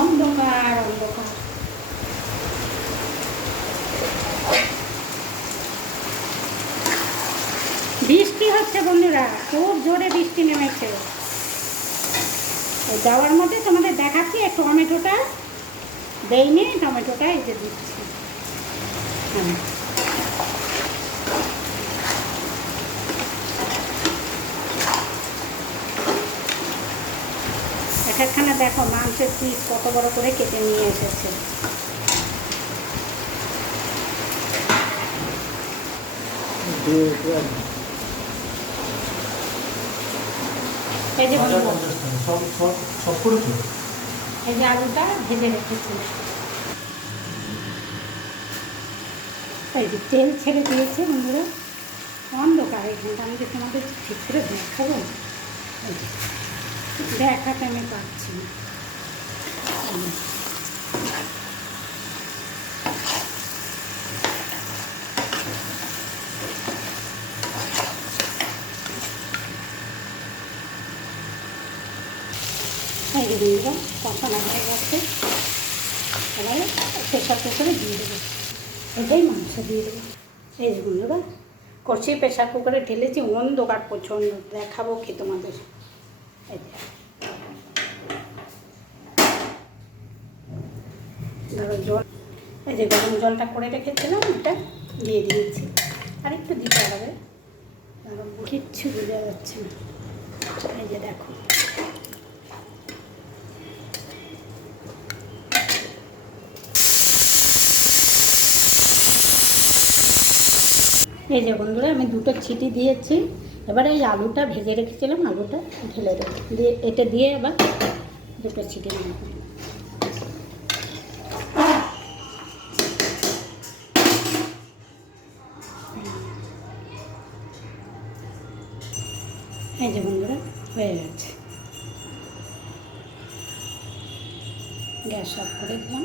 অন্ধকার অন্ধকার। বৃষ্টি হচ্ছে বন্ধুরা, খুব জোরে বৃষ্টি নেমেছে। যাওয়ার মধ্যে তোমাদের দেখাচ্ছি, টমেটোটা দেইনি, টমেটোটা এই যে দিচ্ছি। একখানা দেখো মাংসের পিস কত বড় করে কেটে নিয়ে এসেছে। এই যে এই যে আলুটা ভেজে রেখেছি, এই যে তেল ছেড়ে দিয়েছে বন্ধুরা। অন্ধকার এখানটা আমি যে তোমাদের ঠিক করে দেখাবো, দেখাতে আমি পাচ্ছি না। এই যে বন্ধুরা কষানো হয়ে গেছে, এবারে প্রেশার কুকারে দিয়ে দেবো, এটাই মাংস দিয়ে দেবো। এই যে বন্ধুরা কষি প্রেশার কুকারে ঢেলেছি, অন্ধকার প্রচণ্ড, দেখাবো কি তোমাদের। এই যে ধরো জল, এই যে গরম জলটা করে রেখেছিলাম, এটা দিয়ে দিয়েছি। আর একটু দিতে হবে, কিচ্ছু বোঝা যাচ্ছে না। এই যে দেখো, এই যে বন্ধুরা আমি দুটো ছিটি দিয়েছি। এবারে এই আলুটা ভেজে রেখেছিলাম, আলুটা ঢেলে দেবো, দিয়ে এটা দিয়ে আবার দুটো ছিটি নেব। এই যে বন্ধুরা হয়ে গেছে, গ্যাস অফ করে দিলাম।